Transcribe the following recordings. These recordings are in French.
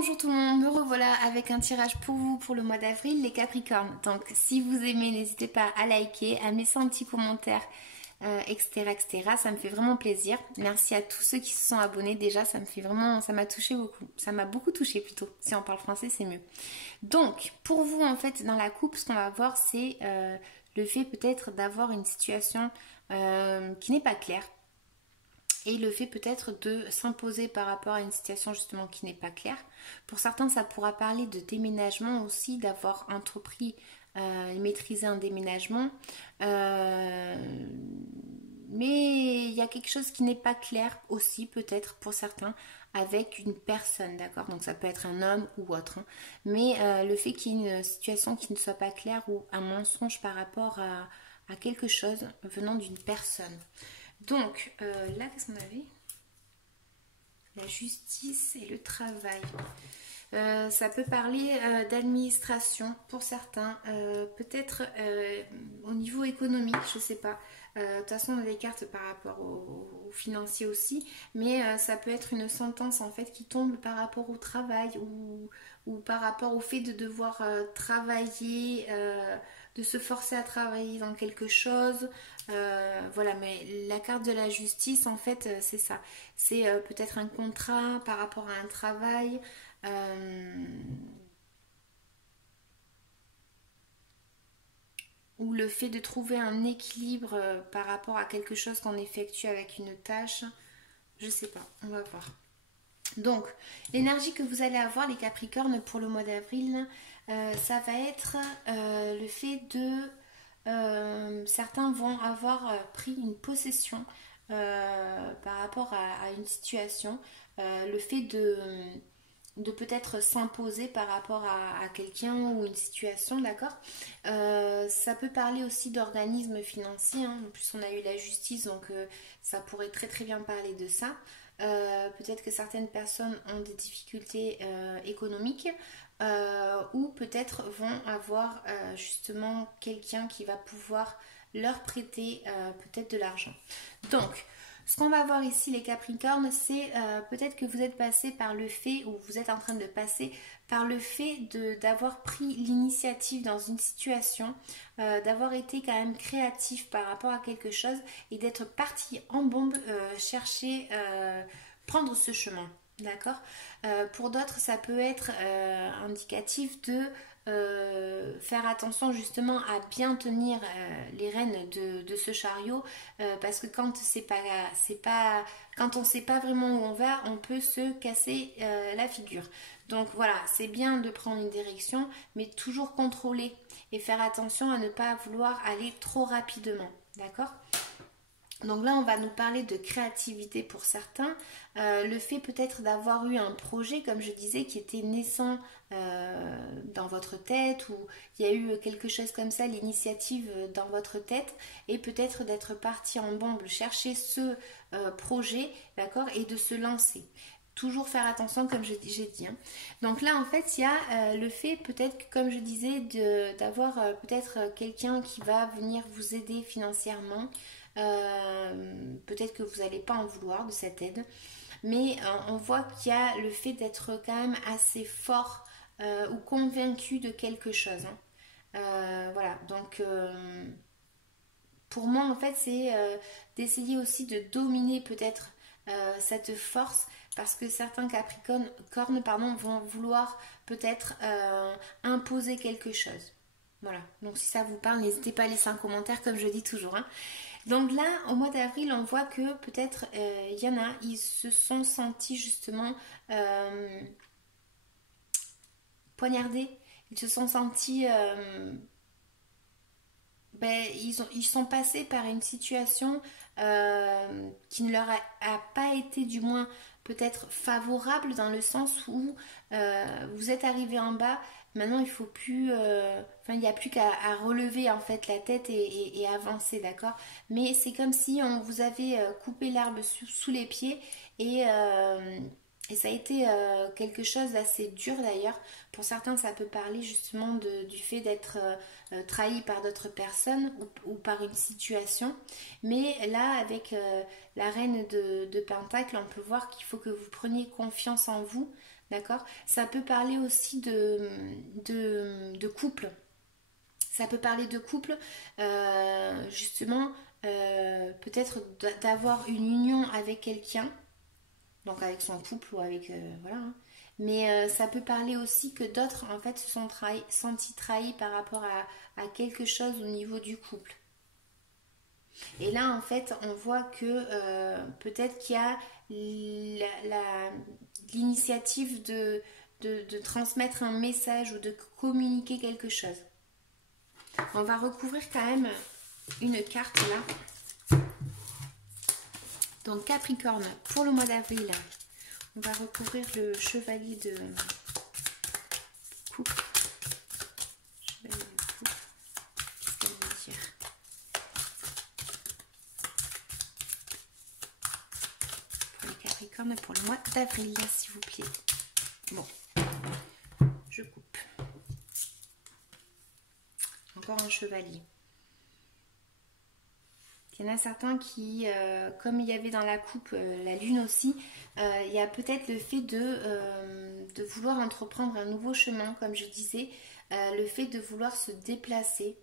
Bonjour tout le monde, me revoilà avec un tirage pour vous pour le mois d'avril, les Capricornes. Donc si vous aimez, n'hésitez pas à liker, à laisser un petit commentaire, etc., etc. Ça me fait vraiment plaisir. Merci à tous ceux qui se sont abonnés déjà, ça me fait vraiment, ça m'a touché beaucoup. Ça m'a beaucoup touché plutôt. Si on parle français, c'est mieux. Donc pour vous en fait, dans la coupe, ce qu'on va voir, c'est le fait peut-être d'avoir une situation qui n'est pas claire. Et le fait peut-être de s'imposer par rapport à une situation justement qui n'est pas claire. Pour certains, ça pourra parler de déménagement aussi, d'avoir entrepris et maîtrisé un déménagement. Mais il y a quelque chose qui n'est pas clair aussi peut-être pour certains avec une personne, d'accord? Donc ça peut être un homme ou autre. Hein. Mais le fait qu'il y ait une situation qui ne soit pas claire ou un mensonge par rapport à quelque chose venant d'une personne. Donc, là, qu'est-ce qu'on avait? La justice et le travail. Ça peut parler d'administration pour certains, peut-être au niveau économique, je sais pas. De toute façon, on a des cartes par rapport au financier aussi, mais ça peut être une sentence en fait qui tombe par rapport au travail ou par rapport au fait de devoir travailler, de se forcer à travailler dans quelque chose. Voilà, mais la carte de la justice, en fait, c'est ça. C'est peut-être un contrat par rapport à un travail. Ou le fait de trouver un équilibre par rapport à quelque chose qu'on effectue avec une tâche. Je sais pas, on va voir. Donc, l'énergie que vous allez avoir, les Capricornes, pour le mois d'avril, ça va être le fait de... certains vont avoir pris une possession par rapport à une situation. Le fait de peut-être s'imposer par rapport à quelqu'un ou une situation, d'accord. Ça peut parler aussi d'organismes financiers, hein. En plus on a eu la justice, donc ça pourrait très très bien parler de ça. Peut-être que certaines personnes ont des difficultés économiques ou peut-être vont avoir justement quelqu'un qui va pouvoir leur prêter peut-être de l'argent. Donc, ce qu'on va voir ici les Capricornes, c'est peut-être que vous êtes passé par le fait, ou vous êtes en train de passer par le fait d'avoir pris l'initiative dans une situation, d'avoir été quand même créatif par rapport à quelque chose et d'être parti en bombe chercher, prendre ce chemin. D'accord. Pour d'autres, ça peut être indicatif de faire attention justement à bien tenir les rênes de ce chariot parce que quand quand on ne sait pas vraiment où on va, on peut se casser la figure. Donc voilà, c'est bien de prendre une direction, mais toujours contrôler et faire attention à ne pas vouloir aller trop rapidement. D'accord. Donc là, on va nous parler de créativité pour certains. Le fait peut-être d'avoir eu un projet, comme je disais, qui était naissant dans votre tête, ou il y a eu quelque chose comme ça, l'initiative dans votre tête, et peut-être d'être parti en bombe chercher ce projet, d'accord, et de se lancer. Toujours faire attention comme j'ai dit. Hein. Donc là en fait il y a le fait peut-être comme je disais d'avoir peut-être quelqu'un qui va venir vous aider financièrement. Peut-être que vous n'allez pas en vouloir de cette aide. Mais on voit qu'il y a le fait d'être quand même assez fort ou convaincu de quelque chose. Hein. Voilà, donc pour moi en fait c'est d'essayer aussi de dominer peut-être cette force parce que certains Capricornes vont vouloir peut-être imposer quelque chose. Voilà, donc si ça vous parle, n'hésitez pas à laisser un commentaire comme je dis toujours. Hein. Donc là, au mois d'avril, on voit que peut-être il y en a, ils se sont sentis justement poignardés, ils se sont sentis ils sont passés par une situation qui ne leur a pas été du moins peut-être favorable dans le sens où vous êtes arrivé en bas, maintenant il faut plus, il n'y a plus qu'à relever en fait la tête et avancer, d'accord. Mais c'est comme si on vous avait coupé l'herbe sous les pieds et ça a été quelque chose d'assez dur d'ailleurs. Pour certains, ça peut parler justement du fait d'être trahi par d'autres personnes ou par une situation. Mais là, avec la reine de Pentacle, on peut voir qu'il faut que vous preniez confiance en vous. D'accord? Ça peut parler aussi de couple. Ça peut parler de couple, justement, peut-être d'avoir une union avec quelqu'un, donc avec son couple ou avec... voilà. Hein. Mais ça peut parler aussi que d'autres, en fait, se sont sentis trahis par rapport à quelque chose au niveau du couple. Et là, en fait, on voit que peut-être qu'il y a l'initiative de transmettre un message ou de communiquer quelque chose. On va recouvrir quand même une carte là. Donc Capricorne, pour le mois d'avril, on va recouvrir le chevalier de coupe. Chevalier de coupe. Qu'est-ce qu'elle veut dire? Pour les Capricornes, pour le mois d'avril, s'il vous plaît. Bon, je coupe. Encore un chevalier. Il y en a certains qui, comme il y avait dans la coupe la lune aussi, il y a peut-être le fait de vouloir entreprendre un nouveau chemin, comme je disais, le fait de vouloir se déplacer.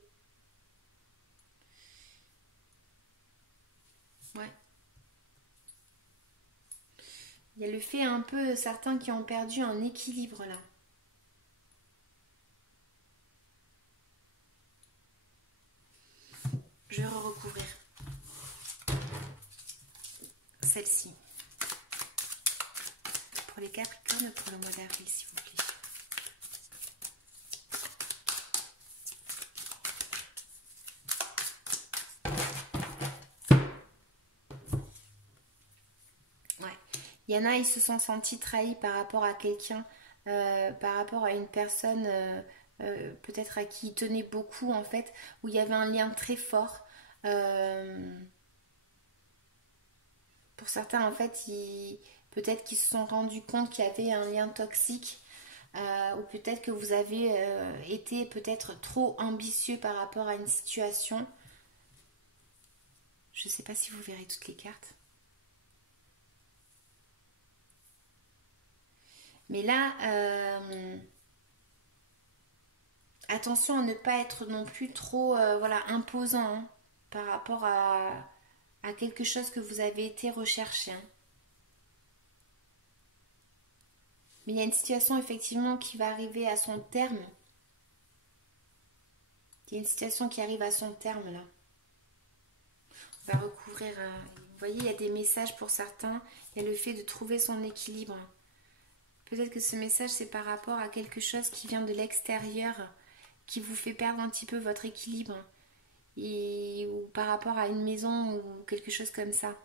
Ouais. Il y a le fait un peu, certains qui ont perdu un équilibre là. Je vais recouvrir celle-ci. Pour les Capricornes, pour le mois d'avril, s'il vous plaît. Ouais. Il y en a, ils se sont sentis trahis par rapport à quelqu'un, par rapport à une personne, peut-être à qui ils tenaient beaucoup, en fait, où il y avait un lien très fort. Pour certains, en fait, peut-être qu'ils se sont rendus compte qu'il y avait un lien toxique, ou peut-être que vous avez été peut-être trop ambitieux par rapport à une situation. Je ne sais pas si vous verrez toutes les cartes. Mais là, attention à ne pas être non plus trop voilà, imposant hein, par rapport à quelque chose que vous avez été recherché. Hein. Mais il y a une situation effectivement qui va arriver à son terme. Il y a une situation qui arrive à son terme là. On va recouvrir... vous voyez, il y a des messages pour certains. Il y a le fait de trouver son équilibre. Peut-être que ce message, c'est par rapport à quelque chose qui vient de l'extérieur, qui vous fait perdre un petit peu votre équilibre. Ou par rapport à une maison ou quelque chose comme ça.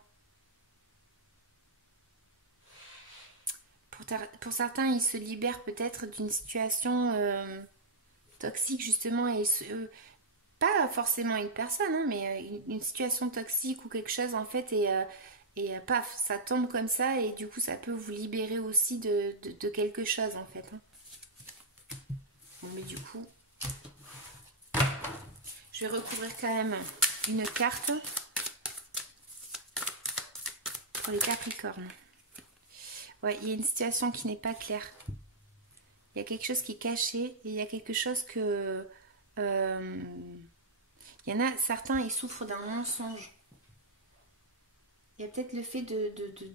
Pour certains, ils se libèrent peut-être d'une situation toxique justement et pas forcément une personne, hein, mais une situation toxique ou quelque chose en fait et paf, ça tombe comme ça et du coup ça peut vous libérer aussi de quelque chose en fait. Hein. Bon mais du coup, je vais recouvrir quand même une carte pour les Capricornes. Ouais, il y a une situation qui n'est pas claire. Il y a quelque chose qui est caché et il y a quelque chose que... il y en a certains, ils souffrent d'un mensonge. Il y a peut-être le fait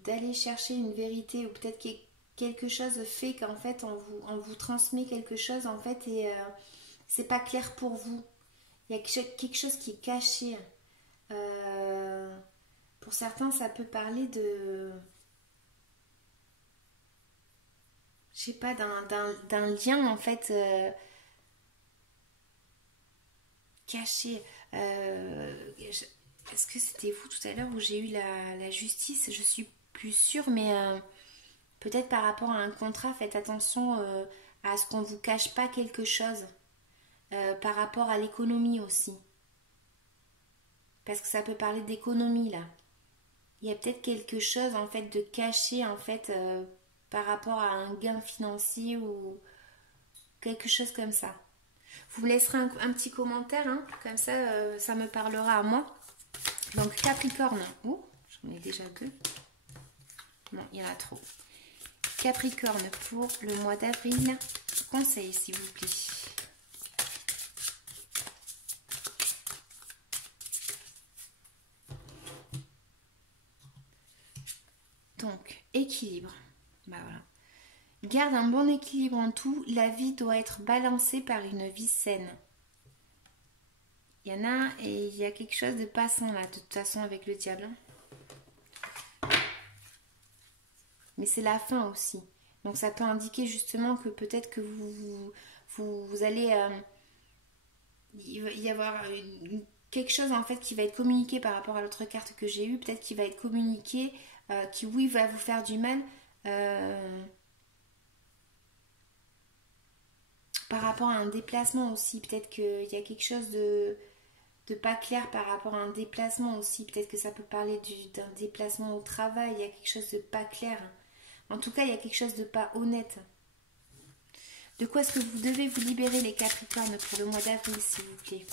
d'aller chercher une vérité ou peut-être que quelque chose fait qu'en fait on vous transmet quelque chose en fait et c'est pas clair pour vous. Il y a quelque chose qui est caché. Pour certains, ça peut parler de... Je sais pas, d'un lien en fait caché. Est-ce que c'était vous tout à l'heure où j'ai eu la justice? Je suis plus sûre, mais peut-être par rapport à un contrat, faites attention à ce qu'on ne vous cache pas quelque chose. Par rapport à l'économie aussi. Parce que ça peut parler d'économie là. Il y a peut-être quelque chose en fait de caché en fait par rapport à un gain financier ou quelque chose comme ça. Vous me laisserez un petit commentaire, hein, comme ça, ça me parlera à moi. Donc Capricorne, oh, j'en ai déjà deux. Non, il y en a trop. Capricorne, pour le mois d'avril, conseil s'il vous plaît. Donc, équilibre. Bah voilà. Garde un bon équilibre en tout. La vie doit être balancée par une vie saine. Il y en a et il y a quelque chose de passant là, de toute façon, avec le diable. Mais c'est la fin aussi. Donc ça peut indiquer justement que peut-être que vous allez... il va y avoir quelque chose en fait qui va être communiqué par rapport à l'autre carte que j'ai eue. Peut-être qu'il va être communiqué, qui oui va vous faire du mal. Par rapport à un déplacement aussi. Peut-être qu'il y a quelque chose de pas clair par rapport à un déplacement aussi. Peut-être que ça peut parler d'un déplacement au travail. Il y a quelque chose de pas clair. En tout cas, il y a quelque chose de pas honnête. De quoi est-ce que vous devez vous libérer les Capricornes pour le mois d'avril, s'il vous plaît?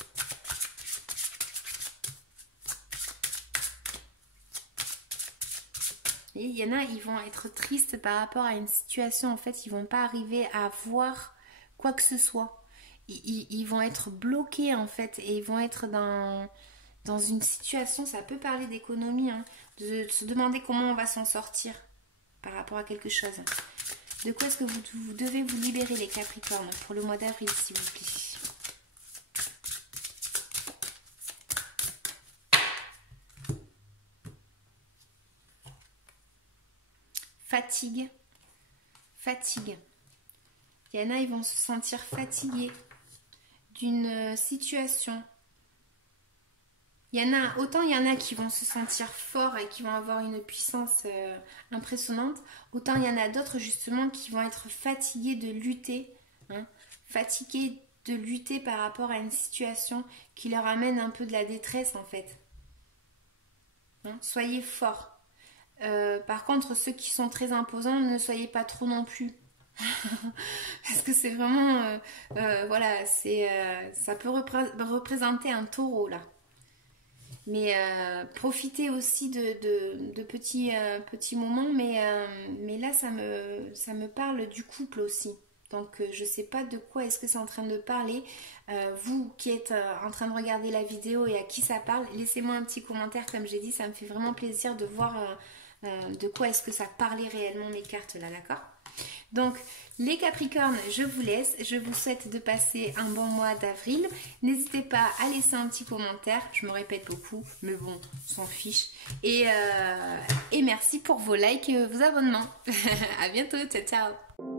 Et il y en a, ils vont être tristes par rapport à une situation. En fait, ils vont pas arriver à voir quoi que ce soit. Ils vont être bloqués, en fait. Et ils vont être dans une situation, ça peut parler d'économie, hein, de se demander comment on va s'en sortir par rapport à quelque chose. De quoi est-ce que vous devez vous libérer les Capricornes pour le mois d'avril, s'il vous plaît? Fatigue. Fatigue. Il y en a, ils vont se sentir fatigués d'une situation. Il y en a, autant il y en a qui vont se sentir forts et qui vont avoir une puissance impressionnante, autant il y en a d'autres justement qui vont être fatigués de lutter, hein, fatigués de lutter par rapport à une situation qui leur amène un peu de la détresse en fait. Hein, soyez forts. Par contre, ceux qui sont très imposants, ne soyez pas trop non plus. Parce que c'est vraiment... voilà, ça peut représenter un taureau là. Mais profitez aussi de petits moments. Mais là, ça me parle du couple aussi. Donc, je ne sais pas de quoi est-ce que c'est en train de parler. Vous qui êtes en train de regarder la vidéo et à qui ça parle, laissez-moi un petit commentaire. Comme j'ai dit, ça me fait vraiment plaisir de voir de quoi est-ce que ça parlait réellement mes cartes là, d'accord? Donc, les Capricornes, je vous laisse. Je vous souhaite de passer un bon mois d'avril. N'hésitez pas à laisser un petit commentaire. Je me répète beaucoup, mais bon, on s'en fiche. Et merci pour vos likes et vos abonnements. À bientôt, ciao, ciao.